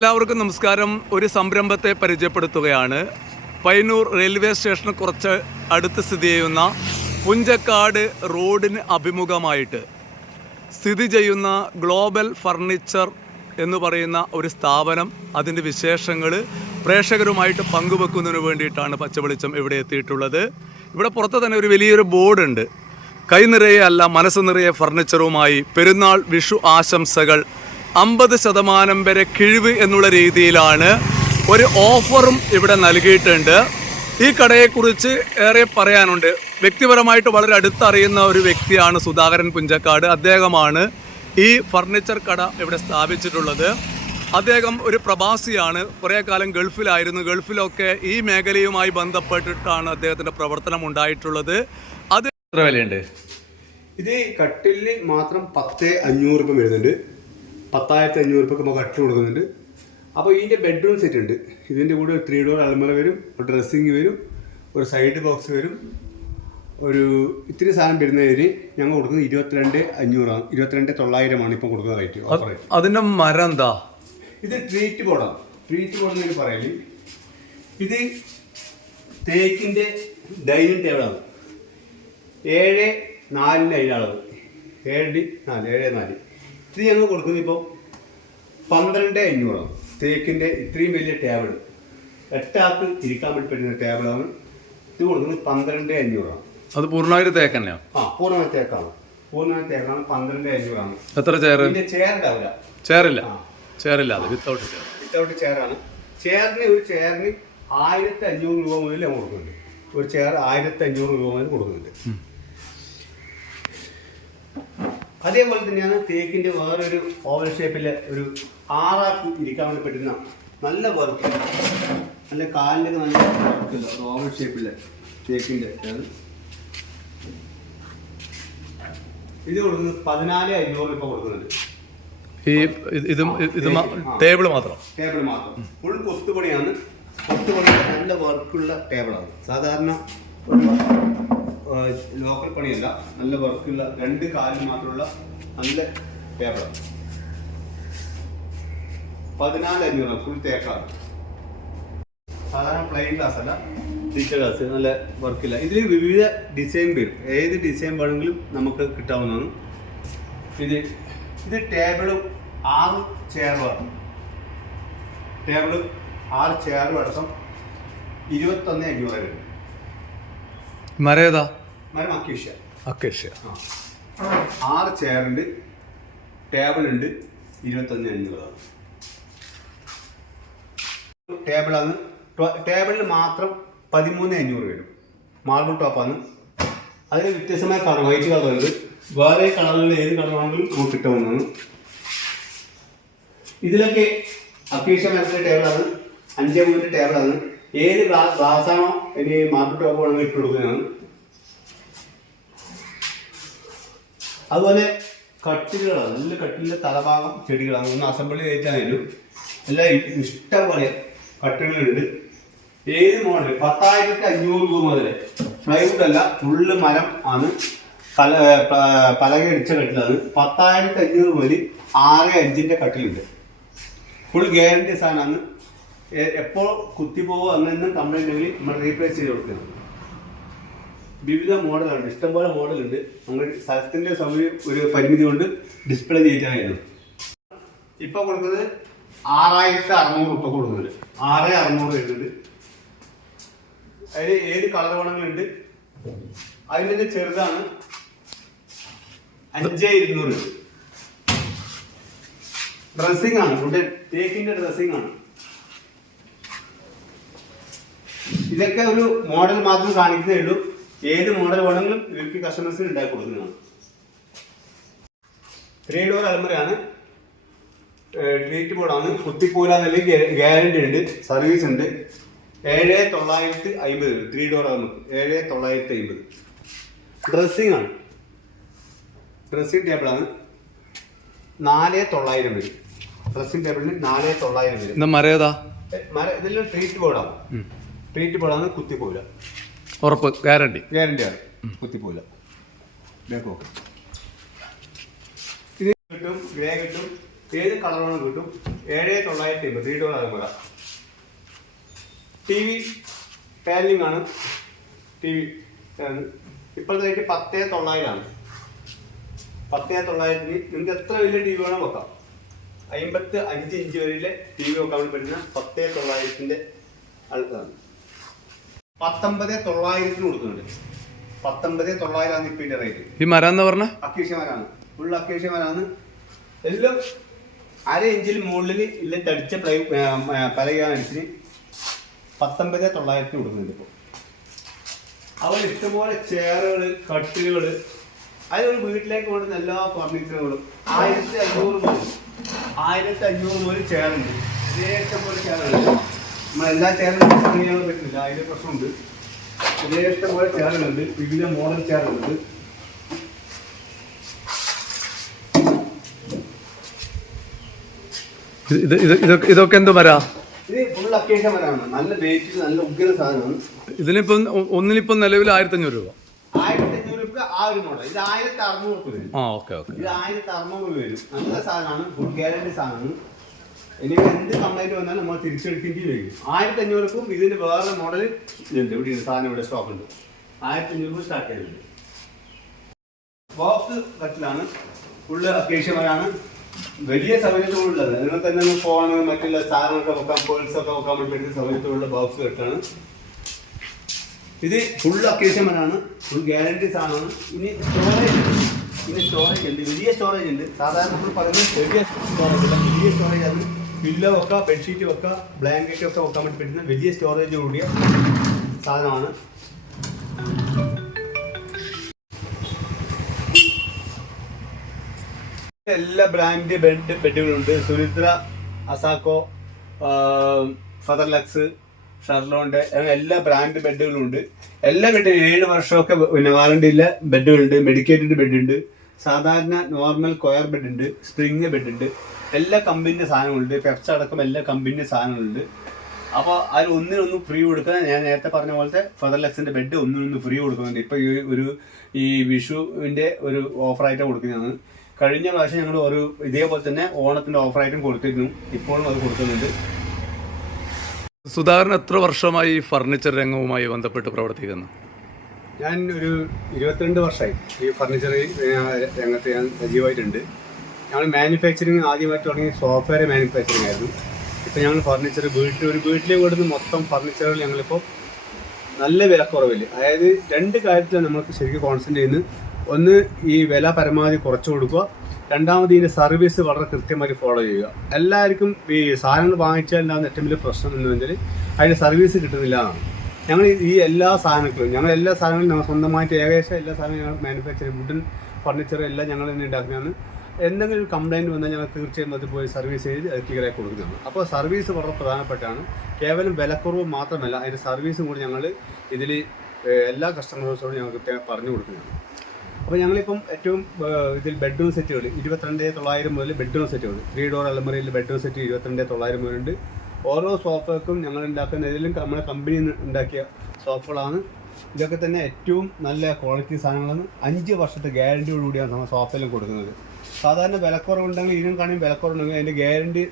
എല്ലാവർക്കും നമസ്കാരം. ഒരു സംരംഭത്തെ പരിചയപ്പെടുത്തുകയാണ്. പയ്യന്നൂർ റെയിൽവേ സ്റ്റേഷന് കുറച്ച് അടുത്ത് സ്ഥിതി ചെയ്യുന്ന പുഞ്ചക്കാട് റോഡിന് അഭിമുഖമായിട്ട് സ്ഥിതി ചെയ്യുന്ന ഗ്ലോബൽ ഫർണിച്ചർ എന്ന് പറയുന്ന ഒരു സ്ഥാപനം, അതിൻ്റെ വിശേഷങ്ങൾ പ്രേക്ഷകരുമായിട്ട് പങ്കുവെക്കുന്നതിന് വേണ്ടിയിട്ടാണ് പച്ചവെളിച്ചം ഇവിടെ എത്തിയിട്ടുള്ളത്. ഇവിടെ പുറത്ത് തന്നെ ഒരു വലിയൊരു ബോർഡുണ്ട്. കൈ നിറയെ അല്ല മനസ്സ് നിറയെ ഫർണിച്ചറുമായി പെരുന്നാൾ വിഷു ആശംസകൾ 50% വരെ കിഴിവ് എന്നുള്ള രീതിയിലാണ് ഒരു ഓഫറും ഇവിടെ നൽകിയിട്ടുണ്ട്. ഈ കടയെക്കുറിച്ച് ഏറെ പറയാനുണ്ട്. വ്യക്തിപരമായിട്ട് വളരെ അടുത്തറിയുന്ന ഒരു വ്യക്തിയാണ് സുധാകരൻ പുഞ്ചക്കാട്. അദ്ദേഹമാണ് ഈ ഫർണിച്ചർ കട ഇവിടെ സ്ഥാപിച്ചിട്ടുള്ളത്. അദ്ദേഹം ഒരു പ്രവാസിയാണ്. കുറേ കാലം ഗൾഫിലായിരുന്നു. ഗൾഫിലൊക്കെ ഈ മേഖലയുമായി ബന്ധപ്പെട്ടിട്ടാണ് അദ്ദേഹത്തിൻ്റെ പ്രവർത്തനം ഉണ്ടായിട്ടുള്ളത്. അത് എത്ര വിലയുണ്ട്? ഇത് കട്ടിലിന് മാത്രം 10,500 രൂപ വരുന്നുണ്ട്. 10,500 രൂപയ്ക്ക് നമുക്ക് കട്ടിൽ കൊടുക്കുന്നുണ്ട്. അപ്പോൾ ഇതിൻ്റെ ബെഡ്റൂം സെറ്റ് ഉണ്ട്. ഇതിൻ്റെ കൂടെ ഒരു 3 ഡോർ അലമാര വരും, ഒരു ഡ്രസ്സിങ് വരും, ഒരു സൈഡ് ബോക്സ് വരും. ഒരു ഇത്തിരി സാധനം വരുന്നതിന് ഞങ്ങൾ കൊടുക്കുന്നത് 22,500 22,900 ഇപ്പം കൊടുക്കുന്ന റേറ്റ്. അതിൻ്റെ മരം എന്താ? ഇത് ട്രീറ്റ് ബോർഡാണ്. ട്രീറ്റ് ബോർഡ് എന്ന് പറയല് ഇത് തേക്കിൻ്റെ ഡൈനിങ് ടേബിളാണ്. 7,4 അതിനളവ് 7,4 ഇത് ഞങ്ങൾ കൊടുക്കുന്നത് ഇപ്പോൾ 12,500 തേക്കിൻ്റെ ഇത്രയും വലിയ ടേബിൾ 8 ആൾക്ക് ഇരിക്കാൻ വേണ്ടി പറ്റുന്ന ടേബിളാണ്. ഇത് കൊടുക്കുന്നത് 12,500. അത് പൂർണ്ണമായിട്ട് തേക്ക് തന്നെയാണ്? പൂർണ്ണമായ തേക്കാണ്. 12,500. എത്ര ചെയർ? ചെയർ ഉണ്ടാവില്ല. ചെയറില്ല. ചെയറില്ല. അത് വിത്തൗട്ട് ചെയറാണ്. ഒരു ചെയറിന് 1,500 രൂപ മുതൽ ഞങ്ങൾ കൊടുക്കുന്നുണ്ട്. ഒരു ചെയർ 1,500 രൂപ മുതൽ കൊടുക്കുന്നുണ്ട്. അതേപോലെ തന്നെയാണ് തേക്കിൻ്റെ വേറൊരു ഓവൽ ഷേപ്പിലെ ഒരു 6 ആൾക്ക് ഇരിക്കാൻ വേണ്ടി പറ്റുന്ന നല്ല വർക്ക്, നല്ല കാലിനൊക്കെ നല്ല വർക്കുള്ള ഒരു ഓവൽ ഷേപ്പിലെ തേക്കിൻ്റെ ഇത് കൊടുക്കുന്നത് 14,500 രൂപ കൊടുക്കുന്നുണ്ട്. ടേബിൾ മാത്രം ഫുൾ കൊത്തുപണിയാണ്. കൊത്തുപണി നല്ല വർക്കുള്ള ടേബിളാണ്. സാധാരണ ലോക്കൽ പണിയല്ല, നല്ല വർക്കുള്ള 2 കാലിന് മാത്രമുള്ള നല്ല ടേബിളാണ്. 14,500 ഫുൾ തേക്കാണ്. സാധാരണ പ്ലെയിൻ ഗ്ലാസ് അല്ല, ടീച്ചർ ഗ്ലാസ്, നല്ല വർക്കില്ല. ഇതിൽ വിവിധ ഡിസൈൻ വരും. ഏത് ഡിസൈൻ വേണമെങ്കിലും നമുക്ക് കിട്ടാവുന്നതാണ്. ഇത് ടേബിളും 6 ചെയറുമാണ്. ടേബിളും 6 ചെയറും അടക്കം 21,500 വരും. മരേതാ? മരം അക്കേഷ്യ. 6 ചെയറുണ്ട്, ടേബിളുണ്ട്. 21,500 ടേബിളാണ്. ടേബിളിന് മാത്രം 13,500 വരും. മാർബിൾ ടോപ്പാണ്. അതിന് വ്യത്യസ്തമായ കളർ, വൈറ്റ് കളറുണ്ട്. വേറെ കളറുകൾ ഏത് കളറാണെങ്കിലും നമുക്ക് കിട്ടാവുന്നതാണ്. ഇതിലൊക്കെ അക്കേഷ്യ മരത്തിൻ്റെ ടേബിളാണ്. 5 ടേബിളാണ്. ഏത് ഗ്ലാസ്സാണോ ഇനി മാർബിൾ ടോപ്പ് വേണമെങ്കിൽ ഇട്ട് കൊടുക്കുന്നതാണ്. അതുപോലെ കട്ടിലുകളാണ്. നല്ല കട്ടിലിൻ്റെ തലഭാഗം ചെടികളാണ്. ഒന്ന് അസംബ്ലി ചെയ്താലും എല്ലാം ഇഷ്ടംപോലെ കട്ടിലുകളുണ്ട്. ഏത് മോഡൽ 10,500 രൂപ മുതൽ. പ്ലൈവുഡ് അല്ല, ഫുള്ള് മരം ആണ്. പലക അടിച്ച കട്ടിലാണ്. 10,500 മുതൽ 6,500 കട്ടിലുണ്ട്. ഫുൾ ഗ്യാരണ്ടി സാധനമാണ്. എപ്പോൾ കുത്തിപ്പോവോ അന്നും കംപ്ലൈൻറ്റ് ഉണ്ടെങ്കിൽ നമ്മൾ റീപ്ലേസ് ചെയ്ത് കൊടുക്കണം. വിവിധ മോഡലുണ്ട്, ഇഷ്ടംപോലെ മോഡലുണ്ട്. നമ്മൾ സ്ഥലത്തിൻ്റെ സൗകര്യം ഒരു പരിമിതി കൊണ്ട് ഡിസ്പ്ലേ ചെയ്യിക്കാനായിരുന്നു. ഇപ്പോൾ കൊടുക്കുന്നത് 6,600 രൂപ കൊടുക്കുന്നുണ്ട്. 6,600 വരുന്നുണ്ട്. അതിൽ ഏത് കളർ വേണമെങ്കിലുണ്ട്. അതിൻ്റെ ചെറുതാണ് 5,200. ഡ്രസ്സിംഗ് ആണ്. ഇവിടെ തേക്കിൻ്റെ ഡ്രസ്സിംഗ് ആണ്. ഇതൊക്കെ ഒരു മോഡൽ മാത്രം കാണിക്കുന്നേ ഉള്ളൂ. ഏത് മോഡൽ വേണമെങ്കിലും ഇവർക്ക് കസ്റ്റമേഴ്സിന് ഉണ്ടാക്കി കൊടുക്കുന്നതാണ്. 3 ഡോർ അലമാരയാണ്. ട്രീറ്റ് ബോർഡാണ്. കുത്തിപ്പോലാന്നല്ല, ഗ്യാരണ്ടി ഉണ്ട്, സർവീസ് ഉണ്ട്. 7,950 3 ഡോർ അലമാര 7,950. ഡ്രസ്സിംഗ് ആണ്. ഡ്രസ്സിംഗ് ടേബിളാണ്. 4,900 വരും. ഡ്രസ്സിംഗ് ടേബിളിന് 4,900 വരും. ഇതെല്ലാം ട്രീറ്റ് ബോർഡാണ്. ട്രീറ്റ് ബോർഡാണ്. കുത്തിപ്പോല, ഉറപ്പ്, ഗ്യാരണ്ടിയാണ്. കുത്തിപ്പോല. ഇത് കിട്ടും, ഗ്രേ കിട്ടും, ഏത് കളർ വേണം കിട്ടും. 7,950 3 ഡോർ അലമറ. ടി വി പാനലിംഗ് ആണ്. ടി വി ഇപ്പോഴത്തെ റേറ്റ് 10,900 ആണ്. 10,900 നിങ്ങൾക്ക് എത്ര വലിയ ടി വി വേണം വെക്കാം. 55 ഇഞ്ച് വരെയിലെ ടി വി വെക്കാൻ വേണ്ടി പറ്റുന്ന 10,900 അടുത്താണ്. 19,900 കൊടുക്കുന്നുണ്ട്. 19,900 ആണ് ഇപ്പം ഇതിന്റെ റേറ്റ്. ഈ മരം എന്ന് പറഞ്ഞ അക്കേഷ്യ മരമാണ്. ഫുൾ അക്കേഷ്യ മരമാണ്. എല്ലാം 1/2 ഇഞ്ചിൽ മുകളിൽ ഇല്ല തടിച്ച പലകയാണ് അടിച്ചിന് 19,900 കൊടുക്കുന്നുണ്ട്. ഇപ്പോൾ അതുപോലെ ഇഷ്ടംപോലെ ചെയറുകൾ, കട്ടിലുകൾ, അതൊരു വീട്ടിലേക്ക് കൊണ്ടുവന്ന എല്ലാ ഫർണിച്ചറുകളും 1,500 മുതൽ ചെയറുണ്ട്. ഇതേ ഇഷ്ടംപോലെ ചെയറുണ്ട്. നമ്മളെല്ലാ ചെയറും ചെയ്യാൻ പറ്റില്ല, അതിൻ്റെ പ്രശ്നമുണ്ട്. ഇതേ ഇഷ്ടംപോലെ ചെയറുകളുണ്ട്. വിവിധ മോഡൽ ചെയറുകളുണ്ട്. ഇതൊക്കെ എന്ത് മരാ? ഇത് ഫുൾ അക്കേഷ്യ മരമാണ്. നല്ല വെയിറ്റ്, നല്ല ഉഗ്ര സാധനമാണ്. ഇതിനിപ്പം ഒന്നിനിപ്പം നിലവിൽ 1,500 രൂപ. 1,500 രൂപ ആ ഒരു മോഡൽ. ഇത് 1,600 വരും. ഇത് 1,600 വരും. നല്ല സാധനമാണ്. ഫുൾ ഗ്യാരണ്ടി സാധനമാണ്. ഇനി എന്ത് കംപ്ലൈന്റ് വന്നാലും നമ്മൾ തിരിച്ചെടുക്കേണ്ടി വരും. 1,500 ഇതിന് വേറെ മോഡൽ ഉണ്ട്. ഇവിടെ സാധനം ഇവിടെ സ്റ്റോക്ക് ഉണ്ട്. 1,500 സ്റ്റാർട്ട് ചെയ്തിട്ടുണ്ട്. ബോക്സ് കട്ടിലാണ്. ഫുള്ള് അക്കേഷ്യ മരമാണ്. വലിയ സൗകര്യത്തോടുള്ളത്. നിങ്ങൾക്ക് തന്നെ ഫോൺ, മറ്റുള്ള സാധനങ്ങളൊക്കെ വെക്കാം, പേഴ്സൊക്കെ വെക്കാൻ വേണ്ടി സൗകര്യത്തോടുള്ള ബോക്സ് കെട്ടാണ്. ഇത് ഫുൾ അക്കേഷ്യ മരമാണ്. ഫുൾ ഗ്യാരണ്ടി സാധനമാണ്. ഇനി സ്റ്റോറേജ് ഉണ്ട്. വലിയ സ്റ്റോറേജ് ഉണ്ട്. സാധാരണ നമ്മൾ പറയുന്നത് ചെറിയ സ്റ്റോറേജ് ഇല്ല. വലിയ സ്റ്റോറേജ് ആണ്. പില്ലോ വെക്കുക, ബെഡ്ഷീറ്റ് വെക്കുക, ബ്ലാങ്കറ്റ് ഒക്കെ വെക്കാൻ വേണ്ടി പറ്റുന്ന വലിയ സ്റ്റോറേജ് കൂടിയ സാധനമാണ്. എല്ലാ ബ്രാൻഡ് ബെഡുകളുണ്ട്. സുനിദ്ര, അസാക്കോ, ഫദർലക്സ്, ഷർലോണ്ട്, എല്ലാ ബ്രാൻഡ് ബെഡുകളുണ്ട്. എല്ലാ ബെഡും 7 വർഷമൊക്കെ വാറണ്ടിയുള്ള ബെഡുകളുണ്ട്. മെഡിക്കേറ്റഡ് ബെഡുണ്ട്. സാധാരണ നോർമൽ കൊയർ ബെഡുണ്ട്. സ്പ്രിങ് ബെഡുണ്ട്. എല്ലാ കമ്പനിൻ്റെ സാധനങ്ങളുണ്ട്. പെപ്സ് അടക്കം എല്ലാ കമ്പനിൻ്റെ സാധനങ്ങളുണ്ട്. അപ്പോൾ അതിൽ ഒന്നിനൊന്നും ഫ്രീ കൊടുക്കാൻ ഞാൻ നേരത്തെ പറഞ്ഞ പോലത്തെ ഫദർലക്സിൻ്റെ ബെഡ് ഒന്നിനൊന്ന് ഫ്രീ കൊടുക്കുന്നുണ്ട്. ഇപ്പോൾ ഈ വിഷുവിൻ്റെ ഒരു ഓഫറായിട്ടാണ് കൊടുക്കുന്നതാണ്. കഴിഞ്ഞ പ്രാവശ്യം ഞങ്ങൾ ഒരു ഇതേപോലെ തന്നെ ഓണത്തിൻ്റെ ഓഫറായിട്ടും കൊടുത്തിരുന്നു. ഇപ്പോഴും അത് കൊടുക്കുന്നുണ്ട്. സുധാകരൻ എത്ര വർഷമായി ഫർണിച്ചർ രംഗവുമായി ബന്ധപ്പെട്ട് പ്രവർത്തിക്കുന്നു? ഞാൻ ഒരു 22 വർഷമായി ഈ ഫർണിച്ചർ രംഗത്ത് ഞാൻ സജീവമായിട്ടുണ്ട്. ഞങ്ങൾ മാനുഫാക്ചറിങ് ആദ്യമായിട്ട് തുടങ്ങി സോഫ്റ്റ്വെയർ മാനുഫാക്ചറിങ് ആയിരുന്നു. ഇപ്പോൾ ഞങ്ങൾ ഫർണിച്ചർ വീട്ടിലേക്ക് കൊടുക്കുന്ന മൊത്തം ഫർണിച്ചറുകൾ ഞങ്ങളിപ്പോൾ നല്ല വിലക്കുറവിൽ, അതായത് 2 കാര്യത്തിലാണ് നമുക്ക് ശരിക്കും കോൺസെൻട്രേറ്റ് ചെയ്യുന്നത്. ഒന്ന്, ഈ വില പരമാവധി കുറച്ച് കൊടുക്കുക. രണ്ടാമത്, ഇതിൻ്റെ സർവീസ് വളരെ കൃത്യമായിട്ട് ഫോളോ ചെയ്യുക. എല്ലാവർക്കും ഈ സാധനങ്ങൾ വാങ്ങിച്ചാൽ ഉണ്ടാകുന്ന ഏറ്റവും വലിയ പ്രശ്നം എന്ന് വെച്ചാൽ അതിൻ്റെ സർവീസ് കിട്ടുന്നില്ല എന്നാണ്. ഞങ്ങൾ ഈ എല്ലാ സാധനങ്ങളും ഞങ്ങൾ സ്വന്തമായിട്ട് ഏകദേശം എല്ലാ സാധനങ്ങളും ഞങ്ങൾ മാനുഫാക്ചർ, വുഡൻ ഫർണിച്ചർ എല്ലാം ഞങ്ങൾ തന്നെ ഉണ്ടാക്കുന്നതാണ്. എന്തെങ്കിലും ഒരു കംപ്ലയിൻറ്റ് വന്നാൽ ഞങ്ങൾ തീർച്ചയായും അത് പോയി സർവീസ് ചെയ്ത് ക്ലിയറായി കൊടുക്കുന്നതാണ്. അപ്പോൾ സർവീസ് വളരെ പ്രധാനപ്പെട്ടാണ്. കേവലം വിലക്കുറവ് മാത്രമല്ല, അതിൻ്റെ സർവീസും കൂടി ഞങ്ങൾ ഇതിൽ എല്ലാ കസ്റ്റമേഴ്സോടും ഞങ്ങൾ കൃത്യമായി പറഞ്ഞു കൊടുക്കുന്നതാണ്. അപ്പോൾ ഞങ്ങളിപ്പം ഏറ്റവും ഇതിൽ ബെഡ്റൂം സെറ്റുകൾ 22,900 മുതൽ ബെഡ്റൂം സെറ്റുകൾ 3 ഡോർ അലമറയിൽ ബെഡ്റൂം സെറ്റ് 22,900 മുതലുണ്ട്. ഓരോ സോഫയ്ക്കും ഞങ്ങൾ ഉണ്ടാക്കുന്ന ഇതിലും നമ്മുടെ കമ്പനി ഉണ്ടാക്കിയ സോഫകളാണ്. ഇതൊക്കെ തന്നെ ഏറ്റവും നല്ല ക്വാളിറ്റി സാധനങ്ങളാണ്. 5 വർഷത്തെ ഗ്യാരണ്ടിയോടുകൂടിയാണ് നമ്മൾ സോഫയെല്ലാം കൊടുക്കുന്നത്. സാധാരണ വിലക്കുറവുണ്ടെങ്കിൽ ഇതിനും കാണും വിലക്കുറവുണ്ടെങ്കിൽ അതിൻ്റെ ഗ്യാരണ്ടി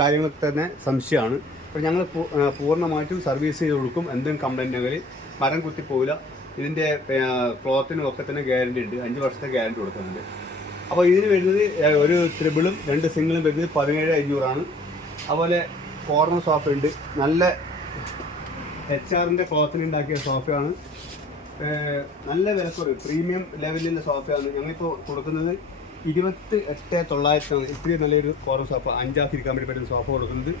കാര്യങ്ങളൊക്കെ തന്നെ സംശയമാണ്. അപ്പോൾ ഞങ്ങൾ പൂർണ്ണമായിട്ടും സർവീസ് ചെയ്ത് കൊടുക്കും. എന്തെങ്കിലും കംപ്ലൈൻറ്റ് ഉണ്ടെങ്കിൽ മരം കുത്തിപ്പോവില്ല. ഇതിൻ്റെ ക്ലോത്തിനും ഒക്കെ തന്നെ ഗ്യാരണ്ടി ഉണ്ട്. 5 വർഷത്തെ ഗ്യാരണ്ടി കൊടുക്കുന്നുണ്ട്. അപ്പോൾ ഇതിന് വരുന്നത് ഒരു ത്രിബിളും 2 സിംഗിളും വരുന്നത് 17,500 അതുപോലെ കോർണർ സോഫ ഉണ്ട്. നല്ല HR-ൻ്റെ ക്ലോത്തിന് ഉണ്ടാക്കിയ സോഫയാണ്. നല്ല വിലക്കുറവ്, പ്രീമിയം ലെവലിൻ്റെ സോഫയാണ്. ഞങ്ങളിപ്പോൾ കൊടുക്കുന്നത് 28,900. ഇത്രയും നല്ലൊരു കോർണർ സോഫ 5 ആക്കി ഇരിക്കാൻ വേണ്ടി പറ്റുന്ന സോഫ കൊടുക്കുന്നത്.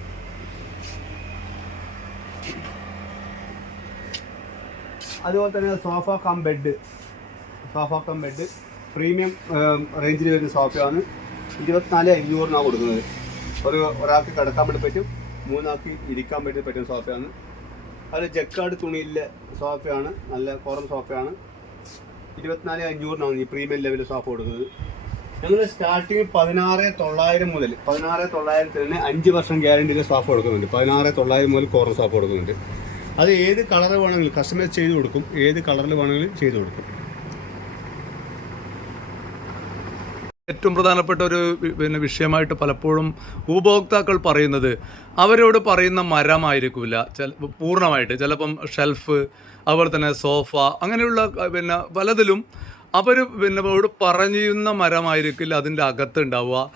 അതുപോലെ തന്നെ സോഫ കം ബെഡ് പ്രീമിയം റേഞ്ചിൽ വരുന്ന സോഫയാണ്. 24,500 കൊടുക്കുന്നത്. ഒരാൾക്ക് കിടക്കാൻ വേണ്ടി പറ്റും, 3 ആൾക്ക് ഇരിക്കാൻ വേണ്ടി പറ്റുന്ന സോഫയാണ്. അത് ജക്കാർഡ് തുണിയിലെ സോഫയാണ്. നല്ല കോറം സോഫയാണ്. 24,500 ഈ പ്രീമിയം ലെവലിൽ സോഫ കൊടുക്കുന്നത്. ഞങ്ങൾ സ്റ്റാർട്ടിങ് 16,900 മുതൽ 16,900 തന്നെ 5 വർഷം ഗ്യാരണ്ടിയിലെ സോഫ കൊടുക്കുന്നുണ്ട്. 16,900 മുതൽ കോറം സോഫ കൊടുക്കുന്നുണ്ട്. അത് ഏത് കളർ വേണമെങ്കിലും കസ്റ്റമൈസ് ചെയ്ത് കൊടുക്കും. ഏത് കളറിൽ വേണമെങ്കിലും ചെയ്ത് കൊടുക്കും. ഏറ്റവും പ്രധാനപ്പെട്ട ഒരു വിഷയമായിട്ട് പലപ്പോഴും ഉപഭോക്താക്കൾ പറയുന്നത് അവരോട് പറയുന്ന മരമായിരിക്കില്ല പൂർണ്ണമായിട്ട്. ചിലപ്പം ഷെൽഫ്, അതുപോലെ തന്നെ സോഫ, അങ്ങനെയുള്ള പലതിലും അവർ അവരോട് പറയുന്ന മരമായിരിക്കില്ല അതിൻ്റെ അകത്ത് ഉണ്ടാവുക.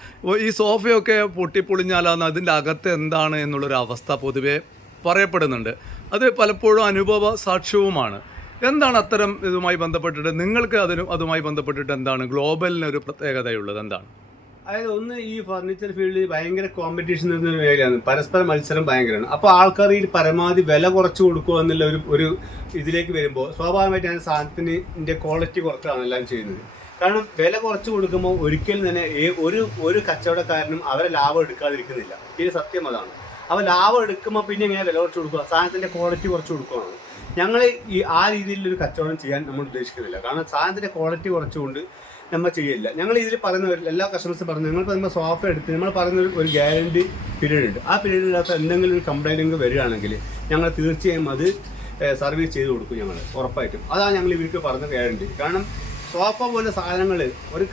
ഈ സോഫയൊക്കെ പൊട്ടിപ്പൊളിഞ്ഞാലാണ് അതിൻ്റെ അകത്ത് എന്താണ് എന്നുള്ളൊരു അവസ്ഥ പൊതുവെ പറയപ്പെടുന്നുണ്ട്. അത് പലപ്പോഴും അനുഭവ സാക്ഷ്യവുമാണ്. എന്താണ് അത്തരം ഇതുമായി ബന്ധപ്പെട്ടിട്ട് നിങ്ങൾക്ക് അതുമായി ബന്ധപ്പെട്ടിട്ട് എന്താണ് ഗ്ലോബലിന് ഒരു പ്രത്യേകതയുള്ളത്? എന്താണ്? അതായത് ഒന്ന്, ഈ ഫർണിച്ചർ ഫീൽഡിൽ ഭയങ്കര കോമ്പറ്റീഷൻ എന്ന മേഖലയാണ്, പരസ്പര മത്സരം ഭയങ്കരമാണ്. അപ്പോൾ ആൾക്കാർ ഈ പരമാവധി വില കുറച്ച് കൊടുക്കുക എന്നുള്ള ഒരു ഇതിലേക്ക് വരുമ്പോൾ സ്വാഭാവികമായിട്ട് ഞാൻ സാധനത്തിൻ്റെ ക്വാളിറ്റി കുറച്ചാണ് എല്ലാം ചെയ്യുന്നത്. കാരണം വില കുറച്ച് കൊടുക്കുമ്പോൾ ഒരിക്കലും തന്നെ ഒരു കച്ചവടക്കാരനും അവരെ ലാഭം എടുക്കാതിരിക്കുന്നില്ല. ഇത് സത്യം അതാണ്. അപ്പോൾ ലാഭം എടുക്കുമ്പോൾ പിന്നെ എങ്ങനെ വില കുറച്ച് കൊടുക്കുക? സാധനത്തിൻ്റെ ക്വാളിറ്റി കുറച്ച് കൊടുക്കുകയാണ്. ഞങ്ങൾ ആ രീതിയിലൊരു കച്ചവടം ചെയ്യാൻ നമ്മൾ ഉദ്ദേശിക്കുന്നില്ല. കാരണം സാധനത്തിൻ്റെ ക്വാളിറ്റി കുറച്ചുകൊണ്ട് നമ്മൾ ചെയ്യില്ല. ഞങ്ങൾ ഇതിൽ പറയുന്ന എല്ലാ കസ്റ്റമേഴ്സും പറഞ്ഞു, ഞങ്ങളിപ്പോൾ നമ്മൾ സോഫ എടുത്ത് നമ്മൾ പറയുന്ന ഒരു ഗ്യാരണ്ടി പീരീഡ് ഉണ്ട്. ആ പീരീഡിനകത്ത് എന്തെങ്കിലും ഒരു കംപ്ലൈൻറ്റ് വരികയാണെങ്കിൽ ഞങ്ങൾ തീർച്ചയായും അത് സർവീസ് ചെയ്ത് കൊടുക്കും. ഞങ്ങൾ ഉറപ്പായിട്ടും അതാണ് ഞങ്ങൾ ഇവർക്ക് പറഞ്ഞ ഗ്യാരണ്ടി. കാരണം സോഫ പോലെ സാധനങ്ങൾ ഒരു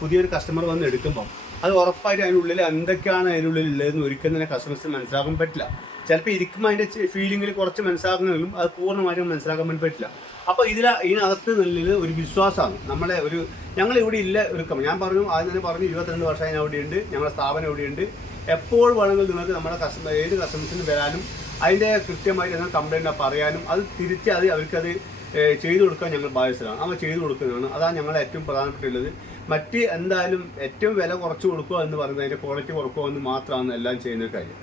പുതിയൊരു കസ്റ്റമർ വന്ന് എടുക്കുമ്പം അത് ഉറപ്പായിട്ട് അതിനുള്ളിൽ എന്തൊക്കെയാണ് അതിനുള്ളിൽ ഉള്ളതെന്ന് ഒരിക്കലും തന്നെ കസ്റ്റമേഴ്സിന് മനസ്സിലാക്കാൻ പറ്റില്ല. ചിലപ്പോൾ ഇരിക്കുമ്പോൾ അതിൻ്റെ ഫീലിങ്ങിൽ കുറച്ച് മനസ്സിലാക്കുന്നെങ്കിലും അത് പൂർണ്ണമായിട്ടും മനസ്സിലാക്കാൻ വേണ്ടി പറ്റില്ല. അപ്പോൾ ഇതിനകത്ത് നല്ലത് ഒരു വിശ്വാസമാണ്. ഞങ്ങളിവിടെ ഇല്ല ഞാൻ പറഞ്ഞു, ആദ്യം തന്നെ പറഞ്ഞു, 22 വർഷം ഞാൻ അവിടെയുണ്ട്, ഞങ്ങളുടെ സ്ഥാപനം ഇവിടെയുണ്ട്. എപ്പോൾ വേണമെങ്കിലും നിങ്ങൾക്ക് നമ്മുടെ ഏത് കസ്റ്റമേഴ്സിന് വരാനും അതിൻ്റെ കൃത്യമായിട്ട് എന്നാൽ കംപ്ലൈൻറ്റ് പറയാനും അത് തിരിച്ച് അവർക്കത് ചെയ്തു കൊടുക്കാൻ ഞങ്ങൾ ബാധ്യസ്ഥരാണ്. അവ ചെയ്തു കൊടുക്കുന്നതാണ്. അതാണ് ഞങ്ങളെ ഏറ്റവും പ്രധാനപ്പെട്ടുള്ളത്. എന്തായാലും ഏറ്റവും വില കുറച്ച് കൊടുക്കുക എന്ന് പറയുന്നത് അതിൻ്റെ ക്വാളിറ്റി കുറക്കുക എന്ന് മാത്രമാണ് എല്ലാം ചെയ്യുന്ന കാര്യം.